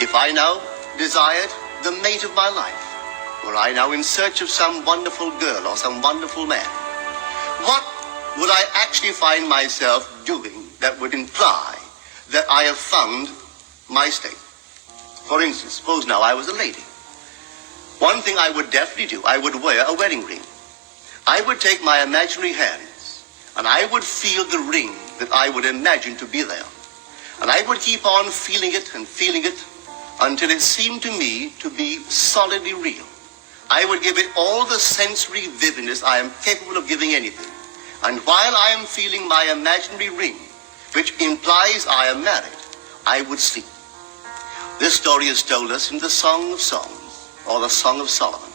If I now desired the mate of my life, were I now in search of some wonderful girl or some wonderful man, what would I actually find myself doing that would imply that I have found my state? For instance, suppose now I was a lady. One thing I would definitely do, I would wear a wedding ring. I would take my imaginary hands and I would feel the ring that I would imagine to be there. And I would keep on feeling it until it seemed to me to be solidly real. I would give it all the sensory vividness I am capable of giving anything. And while I am feeling my imaginary ring, which implies I am married, I would sleep. This story is told us in the Song of Songs, or the Song of Solomon.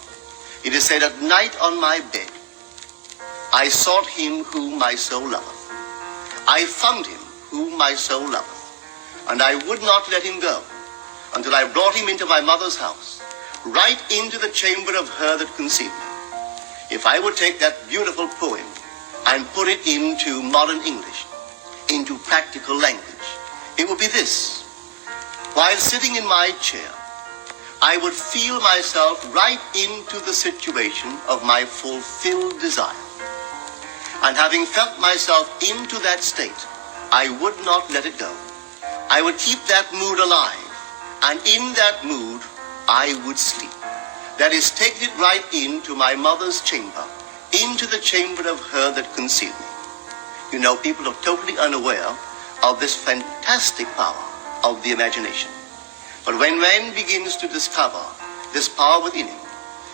It is said, at night on my bed, I sought him whom my soul loveth. I found him whom my soul loveth, and I would not let him go until I brought him into my mother's house, right into the chamber of her that conceived me. If I would take that beautiful poem and put it into modern English, into practical language, it would be this. While sitting in my chair, I would feel myself right into the situation of my fulfilled desire. And having felt myself into that state, I would not let it go. I would keep that mood alive, and in that mood, I would sleep. That is, take it right into my mother's chamber, into the chamber of her that conceived me. You know, people are totally unaware of this fantastic power of the imagination. But when man begins to discover this power within him,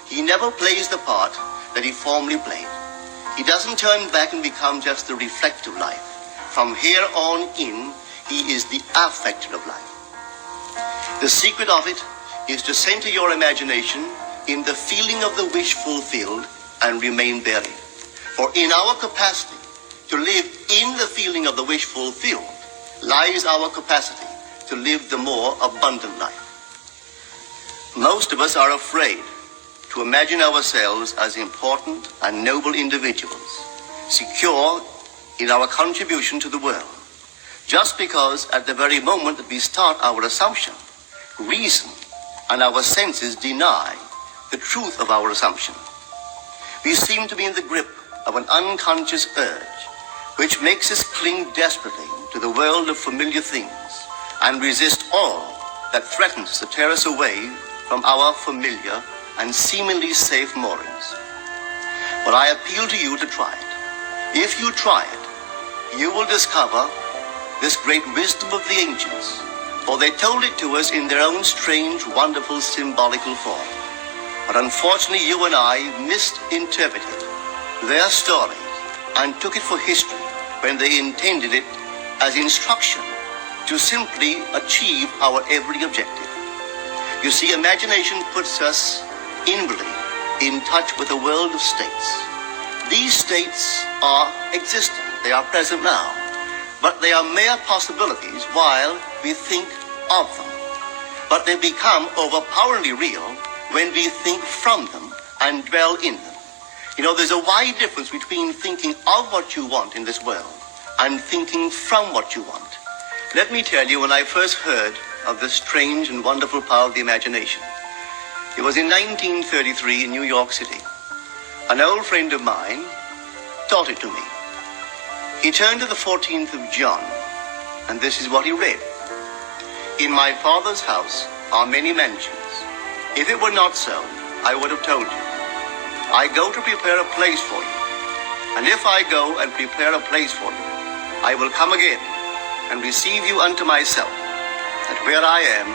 he never plays the part that he formerly played. He doesn't turn back and become just the reflector of life. From here on in, he is the affecter of life. The secret of it is to center your imagination in the feeling of the wish fulfilled and remain therein. For in our capacity to live in the feeling of the wish fulfilled lies our capacity to live the more abundant life. Most of us are afraid to imagine ourselves as important and noble individuals, secure in our contribution to the world, just because at the very moment that we start our assumption, reason and our senses deny the truth of our assumption. We seem to be in the grip of an unconscious urge, which makes us cling desperately to the world of familiar things and resist all that threatens to tear us away from our familiar and seemingly safe moorings. But I appeal to you to try it. If you try it, you will discover this great wisdom of the ancients, for they told it to us in their own strange, wonderful, symbolical form. But unfortunately, you and I misinterpreted their stories and took it for history when they intended it as instruction to simply achieve our every objective. You see, imagination puts us inwardly in touch with a world of states. These states are existent, they are present now, but they are mere possibilities while we think of them. But they become overpoweringly real when we think from them and dwell in them. You know, there's a wide difference between thinking of what you want in this world and thinking from what you want. Let me tell you, when I first heard of this strange and wonderful power of the imagination, it was in 1933 in New York City. An old friend of mine taught it to me. He turned to the 14th of John, and this is what he read. In my Father's house are many mansions. If it were not so, I would have told you. I go to prepare a place for you. And if I go and prepare a place for you, I will come again and receive you unto myself, that where I am,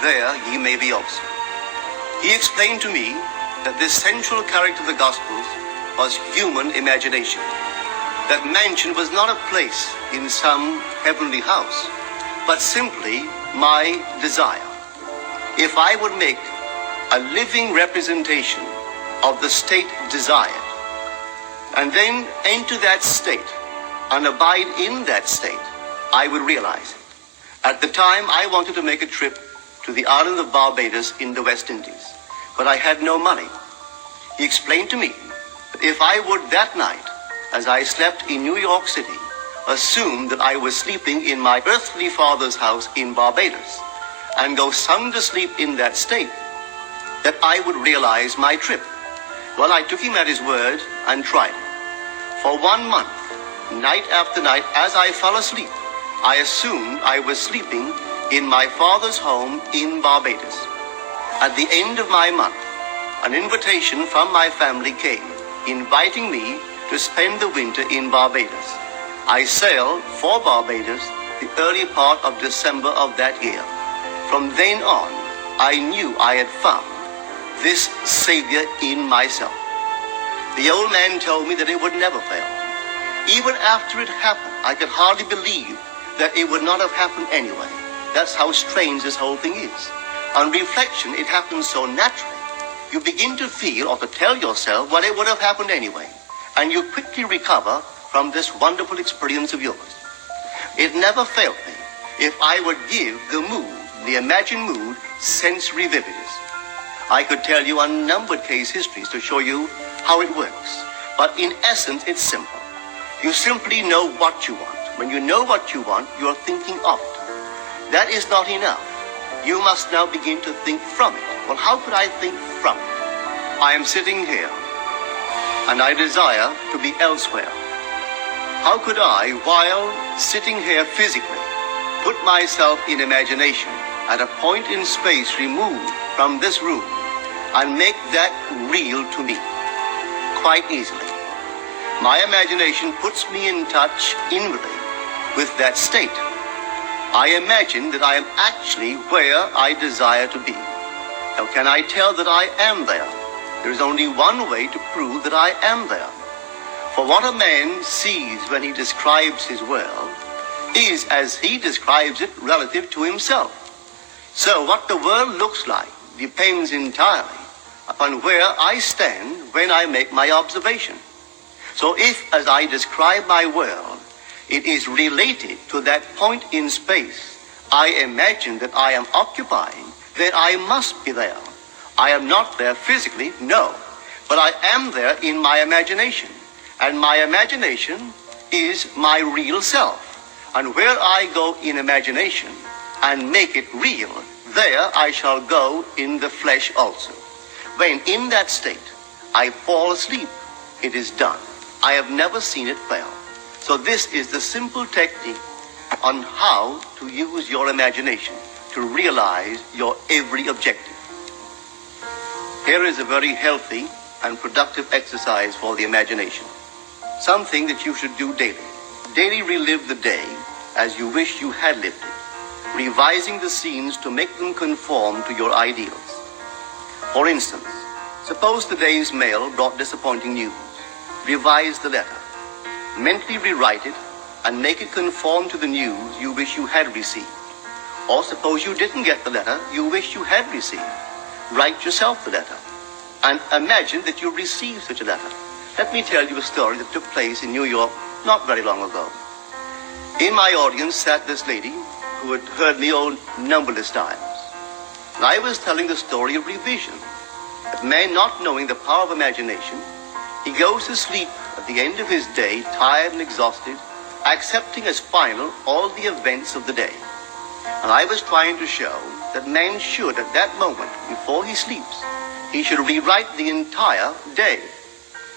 there ye may be also. He explained to me that this central character of the Gospels was human imagination. That mansion was not a place in some heavenly house, but simply my desire. If I would make a living representation of the state desired, and then enter that state and abide in that state, I would realize it. At the time, I wanted to make a trip to the island of Barbados in the West Indies, but I had no money. He explained to me that if I would that night, as I slept in New York City, assume that I was sleeping in my earthly father's house in Barbados, and go sound asleep in that state, that I would realize my trip. Well, I took him at his word and tried it. For 1 month, night after night, as I fell asleep, I assumed I was sleeping in my father's home in Barbados. At the end of my month, an invitation from my family came, inviting me to spend the winter in Barbados. I sailed for Barbados the early part of December of that year. From then on, I knew I had found this Savior in myself. The old man told me that it would never fail. Even after it happened, I could hardly believe that it would not have happened anyway. That's how strange this whole thing is. On reflection, it happens so naturally. You begin to feel or to tell yourself, well, it would have happened anyway. And you quickly recover from this wonderful experience of yours. It never failed me if I would give the mood, the imagined mood, sensory vividness. I could tell you unnumbered case histories to show you how it works. But in essence, it's simple. You simply know what you want. When you know what you want, you're thinking of it. That is not enough. You must now begin to think from it. Well, how could I think from it? I am sitting here, and I desire to be elsewhere. How could I, while sitting here physically, put myself in imagination at a point in space removed from this room and make that real to me? Quite easily. My imagination puts me in touch inwardly with that state. I imagine that I am actually where I desire to be. Now, can I tell that I am there? There is only one way to prove that I am there. For what a man sees when he describes his world is as he describes it relative to himself. So what the world looks like depends entirely upon where I stand when I make my observation. So if, as I describe my world, it is related to that point in space I imagine that I am occupying, then I must be there. I am not there physically, no, but I am there in my imagination. And my imagination is my real self. And where I go in imagination and make it real, there I shall go in the flesh also. When in that state I fall asleep, it is done. I have never seen it fail. So this is the simple technique on how to use your imagination to realize your every objective. Here is a very healthy and productive exercise for the imagination. Something that you should do daily. Daily relive the day as you wish you had lived it, revising the scenes to make them conform to your ideals. For instance, suppose the day's mail brought disappointing news. Revise the letter. Mentally rewrite it and make it conform to the news you wish you had received. Or suppose you didn't get the letter you wish you had received. Write yourself the letter and imagine that you received such a letter. Let me tell you a story that took place in New York not very long ago. In my audience sat this lady who had heard me numberless times. And I was telling the story of revision. That man, not knowing the power of imagination, he goes to sleep at the end of his day, tired and exhausted, accepting as final all the events of the day. And I was trying to show that man should, at that moment, before he sleeps, he should rewrite the entire day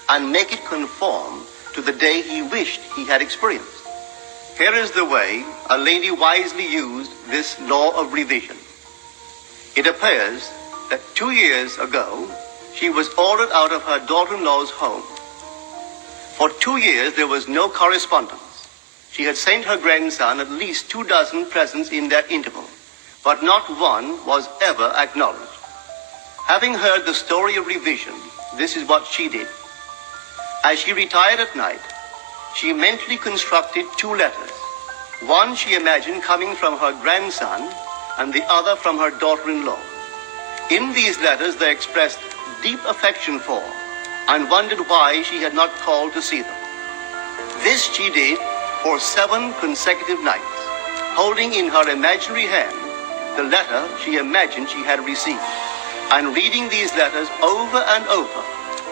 and make it conform to the day he wished he had experienced. Here is the way a lady wisely used this law of revision. It appears that 2 years ago, she was ordered out of her daughter-in-law's home. For 2 years, there was no correspondence. She had sent her grandson at least 24 presents in that interval, but not one was ever acknowledged. Having heard the story of revision, this is what she did. As she retired at night, she mentally constructed 2 letters. One she imagined coming from her grandson and the other from her daughter-in-law. In these letters, they expressed deep affection for and wondered why she had not called to see them. This she did for 7 consecutive nights, holding in her imaginary hand the letter she imagined she had received, and reading these letters over and over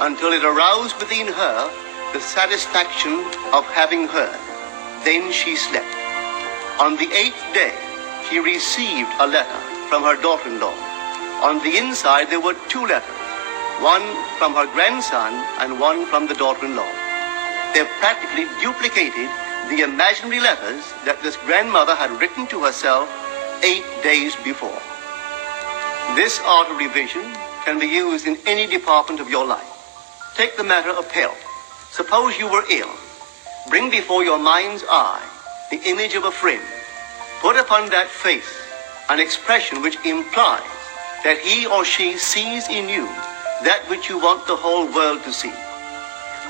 until it aroused within her the satisfaction of having heard. Then she slept. On the 8th day, she received a letter from her daughter-in-law. On the inside, there were 2 letters, one from her grandson and one from the daughter-in-law. They practically duplicated the imaginary letters that this grandmother had written to herself 8 days before. This art of revision can be used in any department of your life. Take the matter of health. Suppose you were ill. Bring before your mind's eye the image of a friend. Put upon that face an expression which implies that he or she sees in you that which you want the whole world to see.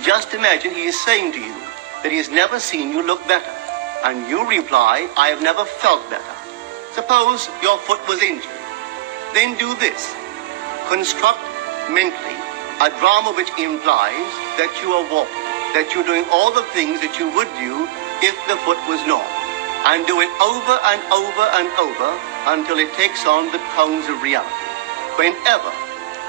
Just imagine he is saying to you that he has never seen you look better, and you reply, I have never felt better. Suppose your foot was injured. Then do this. Construct mentally a drama which implies that you are walking, that you're doing all the things that you would do if the foot was normal. And do it over and over and over until it takes on the tones of reality. Whenever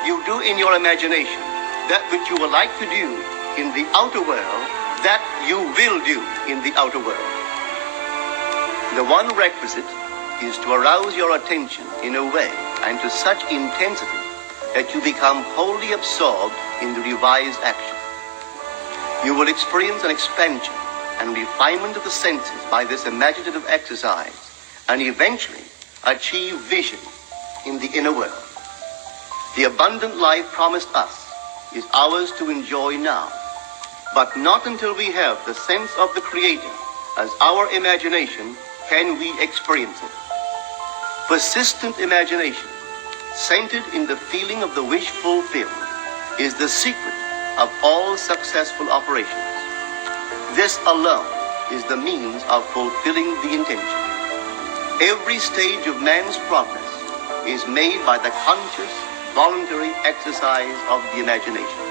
you do in your imagination that which you would like to do in the outer world, that you will do in the outer world. The one requisite is to arouse your attention in a way and to such intensity that you become wholly absorbed in the revised action. You will experience an expansion and refinement of the senses by this imaginative exercise and eventually achieve vision in the inner world. The abundant life promised us is ours to enjoy now, but not until we have the sense of the Creator as our imagination can we experience it. Persistent imagination, centered in the feeling of the wish fulfilled, is the secret of all successful operations. This alone is the means of fulfilling the intention. Every stage of man's progress is made by the conscious, voluntary exercise of the imagination.